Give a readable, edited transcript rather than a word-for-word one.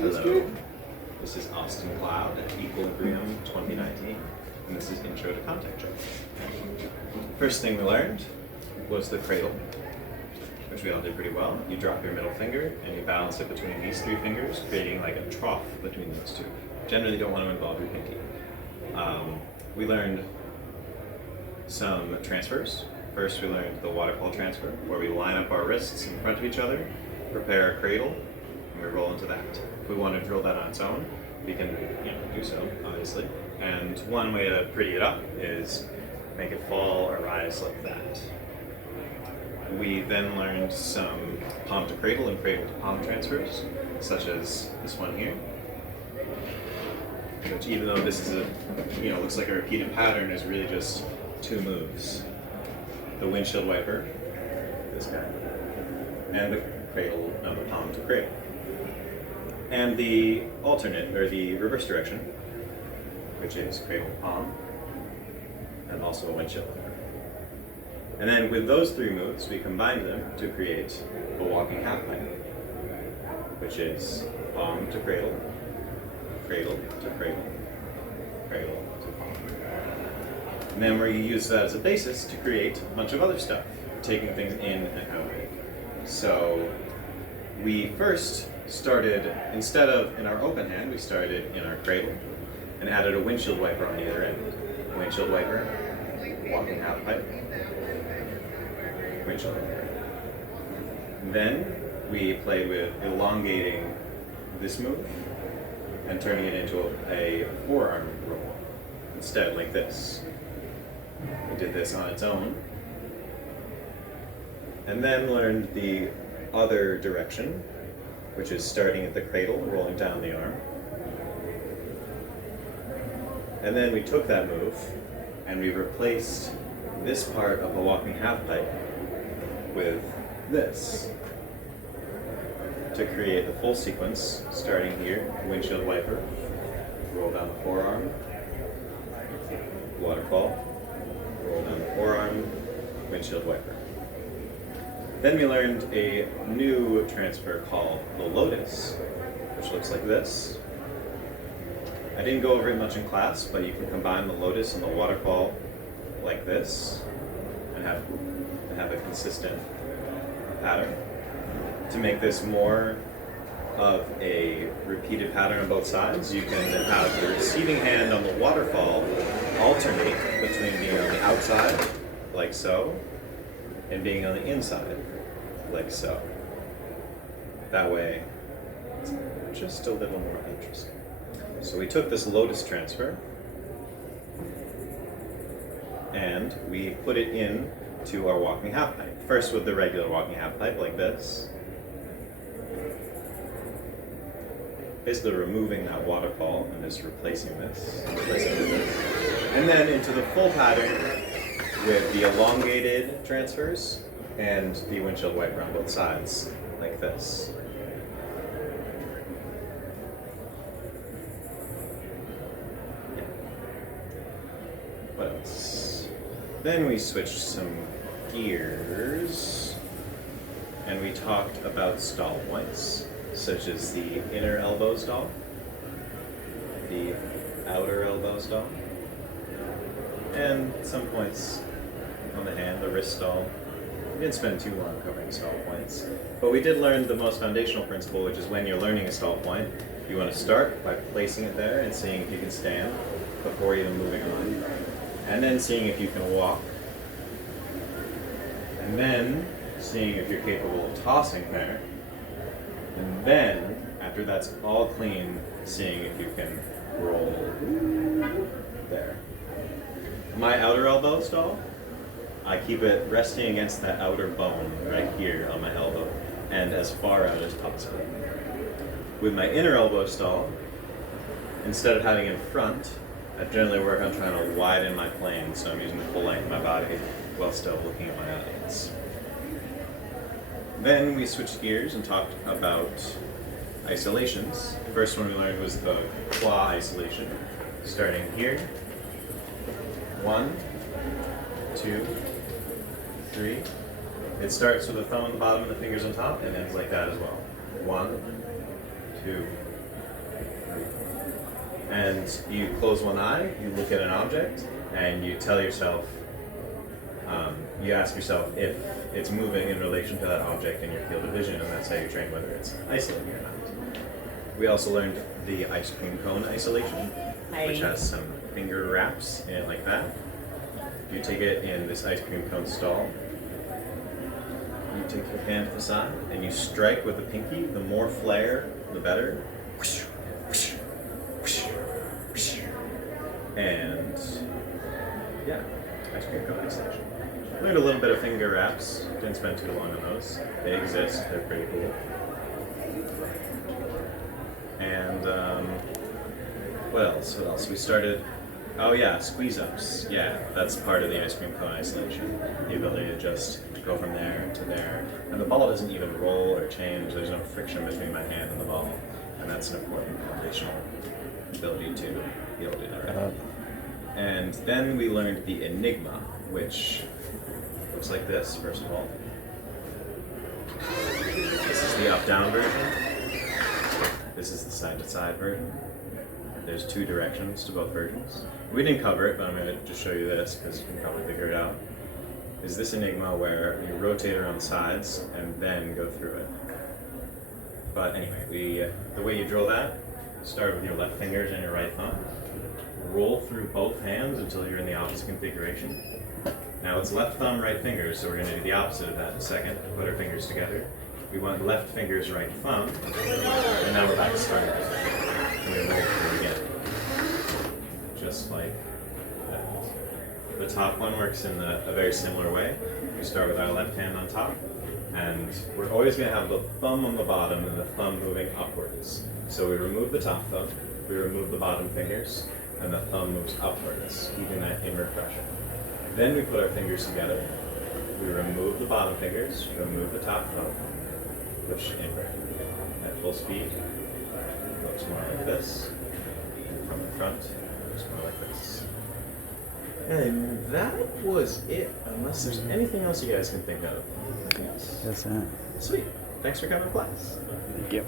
Hello, this is Austen Cloud at Equilibrium 2019, and this is Intro to Contact Juggling. First thing we learned was the cradle, which we all did pretty well. You drop your middle finger and you balance it between these three fingers, creating like a trough between those two. Generally don't want to involve your pinky. We learned some transfers. First we learned the waterfall transfer, where we line up our wrists in front of each other, prepare a cradle, and we roll into that. If we want to drill that on its own, we can do so, obviously. And one way to pretty it up is make it fall or rise like that. We then learned some palm to cradle and cradle to palm transfers, such as this one here, which even though this is looks like a repeated pattern, is really just two moves. The windshield wiper, this guy, and the cradle, no, the palm to cradle. And the alternate, or the reverse direction, which is cradle to palm, and also a windshield wiper. And then with those three moves, we combined them to create a walking half pipe, which is palm to cradle, cradle to cradle, cradle to palm. And then we use that as a basis to create a bunch of other stuff, taking things in and out. So we first started, instead of in our open hand, we started in our cradle and added a windshield wiper on either end. Windshield wiper, walking half pipe, windshield wiper. Then we played with elongating this move and turning it into a forearm roll instead, like this. We did this on its own, and then learned the other direction, which is starting at the cradle, rolling down the arm. And then we took that move and we replaced this part of the walking half pipe with this to create the full sequence, starting here, windshield wiper, roll down the forearm, waterfall, roll down the forearm, windshield wiper. Then we learned a new transfer called the lotus, which looks like this. I didn't go over it much in class, but you can combine the lotus and the waterfall like this and have a consistent pattern. To make this more of a repeated pattern on both sides, you can have the receiving hand on the waterfall alternate between being on the outside, like so, and being on the inside, like so. That way, it's just a little more interesting. So we took this lotus transfer, and we put it in to our walking half pipe. First with the regular walking half pipe, like this. Basically removing that waterfall and just replacing this, and then into the full pattern with the elongated transfers and the windshield wiper on both sides, like this. Yeah. What else? Then we switched some gears and we talked about stall points, such as the inner elbow stall, the outer elbow stall, and some points on the hand, the wrist stall. We didn't spend too long covering stall points, but we did learn the most foundational principle, which is when you're learning a stall point, you want to start by placing it there and seeing if you can stand before even moving on, and then seeing if you can walk, and then seeing if you're capable of tossing there, and then, after that's all clean, seeing if you can roll there. My outer elbow stall, I keep it resting against that outer bone right here on my elbow and as far out as possible. With my inner elbow stall, instead of having it in front, I generally work on trying to widen my plane, so I'm using the full length of my body while still looking at my audience. Then we switched gears and talked about isolations. The first one we learned was the claw isolation, starting here. 1, 2, 3. It starts with the thumb on the bottom and the fingers on top, and ends like that as well. 1, 2, And you close one eye, you look at an object, and you tell yourself, you ask yourself if it's moving in relation to that object in your field of vision, and that's how you train whether it's isolating or not. We also learned the ice cream cone isolation, which has some finger wraps in it like that. You take it in this ice cream cone stall. You take your hand to the side, and you strike with the pinky. The more flare, the better. And yeah, ice cream cone isolation. Learned a little bit of finger wraps. Didn't spend too long on those. They exist. They're pretty cool. And what else? What else? We started. Oh yeah, squeeze ups. Yeah, that's part of the ice cream cone isolation. The ability to just go from there to there, and the ball doesn't even roll or change. There's no friction between my hand and the ball, and that's an important foundational ability to be able to do that. Right? And then we learned the enigma, which looks like this. First of all, this is the up-down version. This is the side-to-side version. There's two directions to both versions. We didn't cover it, but I'm going to just show you this because you can probably figure it out. Is this enigma where you rotate around the sides and then go through it. But anyway, the way you drill that, start with your left fingers and your right thumb. Roll through both hands until you're in the opposite configuration. Now it's left thumb, right fingers, so we're going to do the opposite of that in a second. Put our fingers together. We want left fingers, right thumb, and now we're back to starting position. And we roll through again. Just like that. The top one works in a very similar way. We start with our left hand on top, and we're always going to have the thumb on the bottom and the thumb moving upwards. So we remove the top thumb, we remove the bottom fingers, and the thumb moves upwards, keeping that inward pressure. Then we put our fingers together. We remove the bottom fingers, remove the top thumb, push inward. At full speed, it looks more like this. From the front, it looks more like this. And that was it, unless there's anything else you guys can think of. That's it. Sweet. Thanks for coming to class. Thank you.